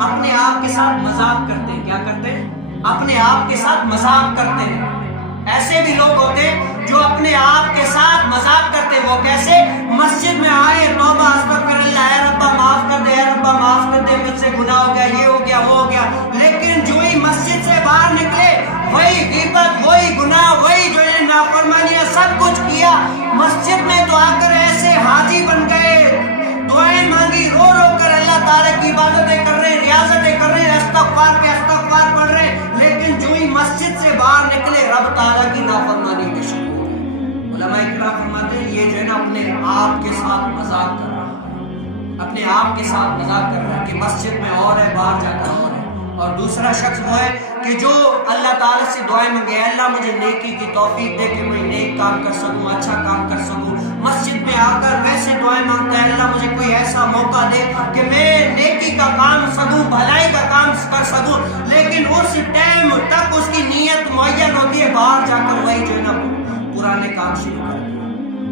اپنے آپ کے ساتھ مذاق کرتے ہیں. کیا کرتے ہیں؟ اپنے آپ کے ساتھ مذاق کرتے ہیں. ایسے بھی لوگ ہوتے ہیں جو اپنے آپ کے ساتھ مذاق کرتے ہیں. وہ کیسے؟ مسجد میں آئے توبہ استغفر اللہ، اے ربا معاف کر دے، اے ربا معاف کر دے، مجھ سے گناہ ہو گیا، یہ ہو گیا، وہ ہو گیا. لیکن جو ہی مسجد سے باہر نکلے وہی غیبت، وہی گناہ، وہی جو ہے نافرمانیاں سب کچھ کیا. مسجد میں تو آ کر ایسے حاجی بن گئے، دعائیں مانگی، رو رو کر اللہ تعالیٰ کی عبادتیں کر رہے ہیں، ریاضتیں کر رہے ہیں، استغفار پہ استغفار پڑھ رہے ہیں. لیکن جو ہی مسجد سے باہر نکلے رب تعالیٰ کی نافرمانی میں شروع ہو گئے. علماء کرام فرماتے ہیں یہ جو ہے نا اپنے آپ کے ساتھ مذاق کر رہا ہے، اپنے آپ کے ساتھ مذاق کر رہا ہے کہ مسجد میں اور ہے، باہر جا کر اور ہے. اور دوسرا شخص وہ ہے کہ جو اللہ تعالیٰ سے دعائیں مانگے، اللہ مجھے نیکی کی توفیق دے کہ میں نیک کام کر سکوں، اچھا کام کر سکوں. مسجد میں آ کر ویسے دعائیں مانگتا ہے، اللہ مجھے کوئی ایسا موقع دے کہ میں نیکی کا کام سکوں، بھلائی کا کام کر سکوں. لیکن اس ٹائم تک اس کی نیت معین ہوتی ہے، باہر جا کر وہی جو ہے نا پرانے کام شروع کر دیا،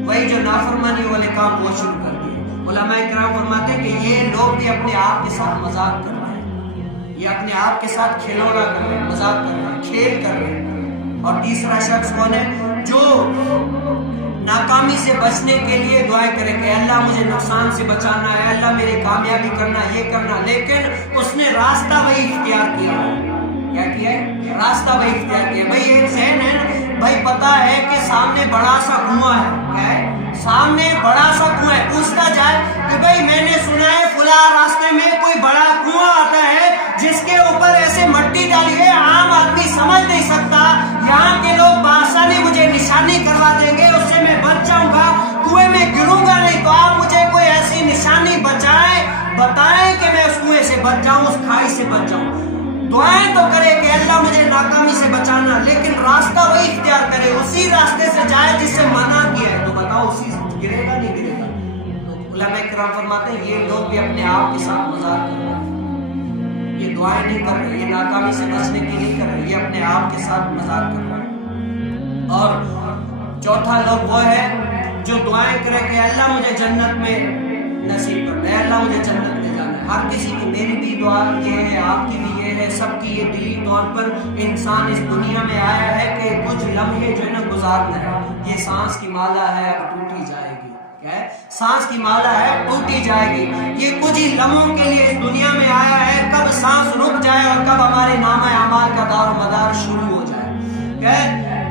وہی جو نافرمانی والے کام وہ شروع کر دیے. علماء کرام فرماتے ہیں کہ یہ لوگ بھی اپنے آپ کے ساتھ مذاق کر رہے ہیں، یہ اپنے آپ کے ساتھ کھلونا کر رہے ہیں، مذاق کر رہے ہیں، کھیل کر رہے ہیں. اور تیسرا شخص کون ہے؟ جو ناکامی سے بچنے کے لیے دعائیں کرے کہ اللہ مجھے نقصان سے بچانا ہے، اللہ میرے کامیابی کرنا، یہ کرنا. لیکن اس نے راستہ وہی اختیار کیا. کیا کیا ہے؟ راستہ وہی اختیار کیا. بھائی ایک ذہن ہے نا، بھائی پتا ہے کہ سامنے بڑا سا کنواں ہے. کیا ہے؟ سامنے بڑا سا کنواں ہے. پوچھتا جائے کہ بھائی میں نے سنا ہے فلاں راستے میں کوئی بڑا کنواں آتا ہے جس کے اوپر ایسے مٹی ڈالی ہے، عام آدمی سمجھ نہیں سکتا، یہاں کے لوگ بآسانی مجھے نشانی کروا دیں گے، اس سے میں بچ جاؤں گا، کنویں میں گروں گا نہیں. تو آپ مجھے کوئی ایسی نشانی بتائیں کہ میں اس کنویں سے بچ جاؤں، اس کھائی سے بچ جاؤں. دعائیں تو کرے کہ اللہ مجھے ناکامی سے بچانا، لیکن راستہ وہی اختیار کرے، اسی راستے سے جائے جس سے منع کیا ہے. تو بتاؤ اسی سے گرے گا نہیں گرے گا؟ تو علماء کرام فرماتے ہیں یہ لوگ بھی اپنے آپ کے ساتھ مذاق کر رہے ہیں، یہ دعائیں نہیں کر رہے، یہ ناکامی سے بچنے کی نہیں کر رہے، یہ اپنے آپ کے ساتھ مذاق کر رہے ہیں. اور چوتھا لوگ وہ ہے جو دعائیں کرے کہ اللہ مجھے جنت میں نصیب کر دے، اللہ مجھے جنت میں جانا ہے. ہر کسی کی، میری بھی دعا یہ ہے، آپ کی بھی یہ ہے، سب کی یہ دلی طور پر انسان اس دنیا میں آیا ہے کہ کچھ لمحے جو ہے نا گزارنا ہے. یہ سانس کی مالا ہے، اب ٹوٹی جائے گی. کیا ہے؟ سانس کی مالا ہے، ٹوٹی جائے گی. یہ کچھ ہی لمحوں کے لیے اس دنیا میں آیا ہے، کب سانس رک جائے اور کب ہمارے نامہ اعمال کا دار و مدار شروع ہو جائے. کیا ہے؟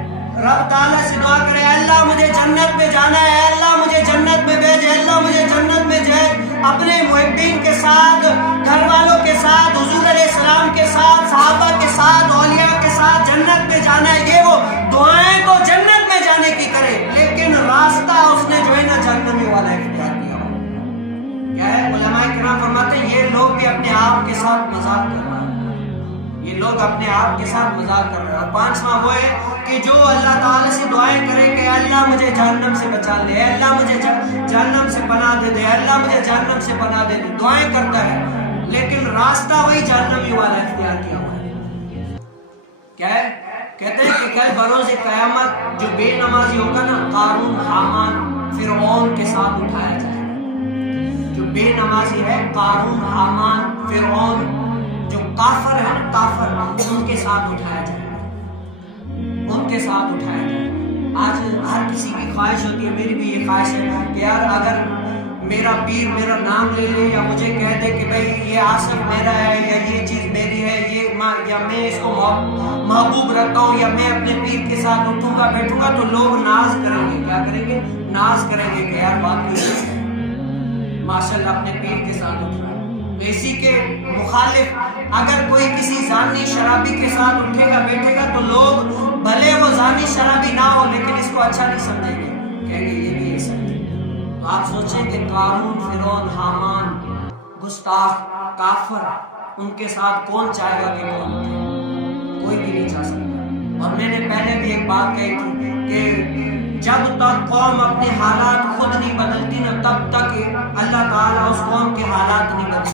رب تعالیٰ سے دعا کرے اللہ مجھے جنت میں جانا ہے، اللہ مجھے جنت میں بھیجے، اللہ مجھے جنت میں جائے. اپنے محبین کے ساتھ، گھر والوں کے ساتھ، حضور علیہ السلام کے ساتھ، صحابہ کے ساتھ، اولیاء کے ساتھ جنت میں جانا ہے. یہ وہ دعائیں تو جنت میں جانے کی کرے، لیکن راستہ اس نے جو ہے نا جہنمی والا اختیار کیا. کیا ہے؟ علماء کرام فرماتے ہیں یہ لوگ بھی اپنے آپ کے ساتھ مذاق کر رہے ہیں، یہ لوگ اپنے آپ کے ساتھ مذاق کر رہے ہیں. اور پانچواں وہ ہے کہ جو اللہ تعالیٰ سے دعائیں کرے کہ اللہ مجھے جہنم سے بچا لے، اللہ مجھے جہنم سے پناہ دے دے، اللہ مجھے جہنم سے پناہ دے دے. دعائیں کرتا ہے لیکن راستہ وہی جہنمی والا اختیار کیا ہوا ہے. کیا ہے؟ کہتے ہیں کہ کل بروز قیامت جو بے نمازی ہوگا نا، قارون، حامان، فرعون کے ساتھ اٹھایا جائے گا. جو بے نمازی ہے، قارون، حامان، فرعون، جو کافر ہے نا، کافر، ان کے ساتھ اٹھایا جائے گا، ان کے ساتھ اٹھایا جائے گا. آج ہر کسی کی خواہش ہوتی ہے، میری بھی یہ خواہش ہے کہ یار اگر میرا پیر میرا نام لے لے یا مجھے کہہ دے کہ بھائی یہ آصف میرا ہے یا یہ چیز میری ہے، یا میں اس کو محبوب رکھتا ہوں، یا میں اپنے پیر کے ساتھ اٹھوں گا بیٹھوں گا، تو لوگ ناز کریں گے. کیا کریں گے؟ ناز کریں گے کہ یار واقعی ماشاءاللہ اپنے پیر کے ساتھ اٹھ رہا ہے. اسی کے مخالف اگر کوئی کسی زانی شرابی کے ساتھ اٹھے گا بیٹھے گا تو لوگ بھلے وہ زانی شرابی نہ ہو لیکن اس کو اچھا نہیں سمجھیں گے، کہیں گے یہ بھی ایسا ہے. تو آپ سوچیں کہ قارون، فرعون، حامان، گستاخ، کافر، ان کے ساتھ کون چاہے گا کہ کون اٹھے؟ کوئی بھی نہیں چاہ سکتا. اور میں نے پہلے بھی ایک بات کہی تھی کہ جب تک قوم اپنے حالات خود نہیں بدلتی نا، تب تک اللہ تعالیٰ اس قوم کے حالات نہیں بدلتے.